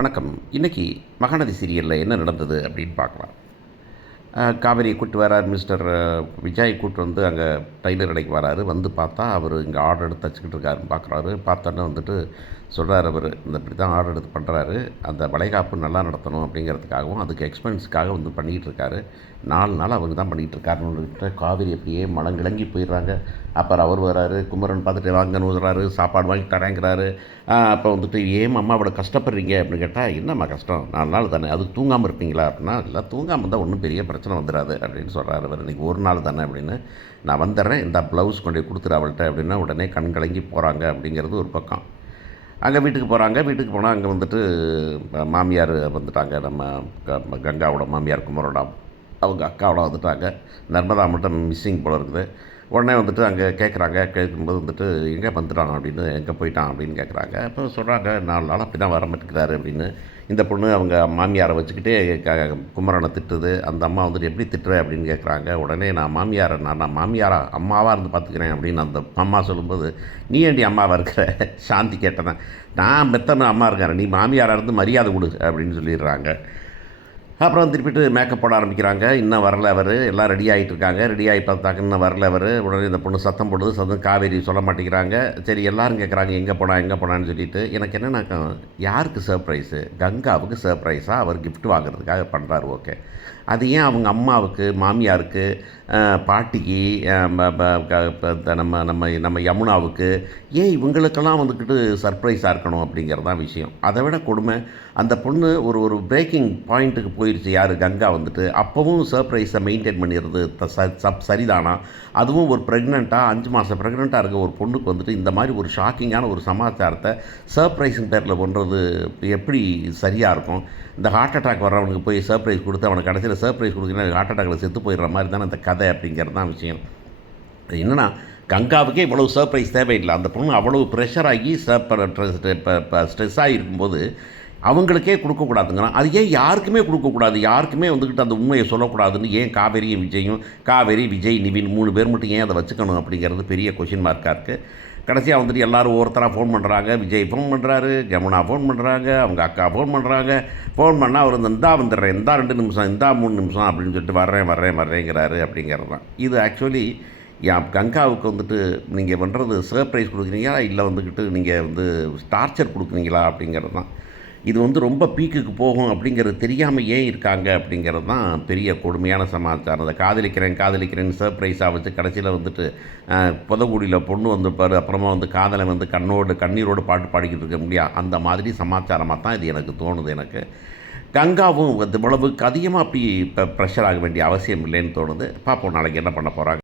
வணக்கம். இன்றைக்கி மகாநதி சீரியலில் என்ன நடந்தது அப்படின்னு பார்க்கலாம். காவேரியை கூப்பிட்டு வரார் மிஸ்டர் விஜய். கூப்பிட்டு வந்து அங்கே டைலர் கடைக்கு வராரு. வந்து பார்த்தா அவர் இங்கே ஆர்டர் எடுத்து தச்சுக்கிட்டு இருக்காருன்னு பார்க்குறாரு. பார்த்தோன்னே வந்துட்டு சொல்கிறார், அவர் இந்த இப்படி தான் ஆர்டர் எடுத்து பண்ணுறாரு. அந்த வளைகாப்பு நல்லா நடத்தணும் அப்படிங்கிறதுக்காகவும் அதுக்கு எக்ஸ்பென்ஸுக்காக வந்து பண்ணிகிட்டு இருக்காரு. 4 நாள் அவங்க தான் பண்ணிகிட்டு இருக்காருன்னு காவேரி அப்படியே மனங்கிழங்கி போயிடுறாங்க. அப்புறம் அவர் வராரு, குமரன் பார்த்துட்டு வாங்கன்னு ஊதுறாரு, சாப்பாடு வாங்கி தரேங்கிறாரு. அப்போ வந்துட்டு ஏன் அம்மா இவ்வளோ கஷ்டப்படுறீங்க அப்படின்னு கேட்டால், என்னம்மா கஷ்டம், 4 நாள் தானே, அதுக்கு தூங்காமல் இருப்பீங்களா அப்படின்னா, இல்லை தூங்காமல் இருந்தால் ஒன்றும் பெரிய பிரச்சனை வந்துடாது அப்படின்னு சொல்கிறாரு. அவர் இன்றைக்கி ஒரு நாள் தானே அப்படின்னு, நான் வந்துடுறேன், இந்த ப்ளவுஸ் கொண்டு கொடுத்துரு அவள்கிட்ட அப்படின்னா உடனே கண் கலங்கி போகிறாங்க. அப்படிங்கிறது ஒரு பக்கம். அங்கே வீட்டுக்கு போகிறாங்க. வீட்டுக்கு போனால் அங்கே வந்துட்டு மாமியார் வந்துட்டாங்க. நம்ம கங்காவோட மாமியார் குமரோட அவங்க அக்காவோட வந்துட்டாங்க. நர்மதா மட்டும் மிஸ்ஸிங் போல் இருக்குது. உடனே வந்துட்டு அங்கே கேட்குறாங்க. கேட்கும்போது வந்துட்டு எங்கே வந்துட்டான் அப்படின்னு, எங்கே போயிட்டான் அப்படின்னு கேட்குறாங்க. அப்போ சொல்கிறாங்க, 4 நாள் அப்படி தான் வர மாட்டேங்கிறாரு அப்படின்னு. இந்த பொண்ணு அவங்க மாமியாரை வச்சுக்கிட்டே குமரனை திட்டுது. அந்த அம்மா வந்துட்டு எப்படி திட்டுற அப்படின்னு கேட்குறாங்க. உடனே நான் மாமியாரா அம்மாவாக இருந்து பார்த்துக்கிறேன் அப்படின்னு அந்த அம்மா சொல்லும்போது, நீ ஏண்டி அம்மாவாக இருக்கிற சாந்தி கேட்டேன். நான் மெத்தனை அம்மா இருக்கேன், நீ மாமியாராக இருந்து மரியாதை கொடு அப்படின்னு சொல்லிடுறாங்க. அப்புறம் திருப்பிட்டு மேக்கப் போட ஆரம்பிக்கிறாங்க. இன்னும் வரல அவர். எல்லாம் ரெடி ஆகிட்டு இருக்காங்க. ரெடி ஆகி பார்த்தாக்க இன்னும் வரல அவர். உடனே இந்த பொண்ணு சத்தம் போடுது. சத்தம் காவேரி சொல்ல மாட்டேங்கிறாங்க. சரி எல்லோரும் கேட்குறாங்க எங்கே போனான்னு சொல்லிட்டு. எனக்கு என்னன்னாக்கா, யாருக்கு சர்ப்ரைஸு? கங்காவுக்கு சர்ப்ரைஸாக அவர் கிஃப்ட் வாங்குறதுக்காக பண்ணுறாரு. ஓகே, அது ஏன் அவங்க அம்மாவுக்கு, மாமியாருக்கு, பாட்டிக்கு, நம்ம நம்ம நம்ம யமுனாவுக்கு, ஏன் இவங்களுக்கெல்லாம் வந்துக்கிட்டு சர்ப்ரைஸாக இருக்கணும் அப்படிங்கிறது தான் விஷயம். அதை விட கொடுமை, அந்த பொண்ணு ஒரு பிரேக்கிங் பாயிண்ட்டுக்கு போயிடுச்சு. யார்? கங்கா வந்துட்டு அப்போவும் சர்ப்ரைஸை மெயின்டைன் பண்ணிடுறது சரிதானா? அதுவும் ஒரு ப்ரெக்னெண்ட்டாக 5 மாதம் ப்ரெக்னெண்ட்டாக இருக்க ஒரு பொண்ணுக்கு வந்துட்டு இந்த மாதிரி ஒரு ஷாக்கிங்கான ஒரு சமாச்சாரத்தை சர்ப்ரைஸின் பேரில் பண்ணுறது எப்படி சரியாக இருக்கும்? இந்த ஹார்ட் அட்டாக் வர்றவனுக்கு போய் சர்ப்ரைஸ் கொடுத்து அவனுக்கு கடைசியில் சர்ப்ரைஸ் கொடுக்குறேன் ஹார்ட் அட்டாக்கில் செத்து போயிடுற மாதிரி தானே அந்த கதை அப்படிங்கிறது தான் விஷயம். என்னென்னா, கங்காவுக்கே இவ்வளவு சர்ப்ரைஸ் தேவையில்லை. அந்த பொண்ணு அவ்வளவு ப்ரெஷர் ஆகி ஸ்ட்ரெஸ் ஆகிருக்கும்போது அவங்களுக்கே கொடுக்கக்கூடாதுங்கிறான். அது ஏன் யாருக்குமே கொடுக்கக்கூடாது? யாருக்குமே வந்துக்கிட்டு அந்த உண்மையை சொல்லக்கூடாதுன்னு ஏன் காவேரியும் விஜயும், காவேரி, விஜய், நிவின் 3 பேர் மட்டும் ஏன் அதை வச்சுக்கணும் அப்படிங்கிறது பெரிய கொஷின் மார்க்காக இருக்குது. கடைசியாக வந்துட்டு எல்லோரும் ஒவ்வொருத்தராக ஃபோன் பண்ணுறாங்க. விஜய் ஃபோன் பண்ணுறாரு, யமுனா ஃபோன் பண்ணுறாங்க, அவங்க அக்கா ஃபோன் பண்ணுறாங்க. ஃபோன் பண்ணால் அவர் இந்தா வந்துடுறேன், இந்தா 2 நிமிஷம், இந்தா 3 நிமிஷம் அப்படின்னு சொல்லிட்டு வரேங்கிறாரு அப்படிங்கிறது தான். இது ஆக்சுவலி கங்காவுக்கு வந்துட்டு நீங்கள் பண்ணுறது சர்ப்ரைஸ் கொடுக்குறீங்களா, இல்லை வந்துக்கிட்டு நீங்கள் வந்து டார்ச்சர் கொடுக்குறீங்களா அப்படிங்கிறது தான். இது வந்து ரொம்ப பீக்குக்கு போகும் அப்படிங்கிறது தெரியாமல் ஏன் இருக்காங்க அப்படிங்கிறது தான் பெரிய கொடுமையான சமாச்சாரம். அதை காதலிக்கிறேன்னு சர்ப்ரைஸாக வச்சு கடைசியில் வந்துட்டு புதகுடியில் பொண்ணு வந்துப்பார். அப்புறமா வந்து காதலை வந்து கண்ணீரோடு பாட்டு பாடிக்கிட்டு இருக்க முடியா, அந்த மாதிரி சமாச்சாரமாக தான் இது எனக்கு தோணுது. எனக்கு கங்காவும் இவ்வளவுக்கு அதிகமாக அப்படி இப்போ ப்ரெஷர் ஆக வேண்டிய அவசியம் இல்லைன்னு தோணுது. பார்ப்போம் நாளைக்கு என்ன பண்ண போகிறாங்க.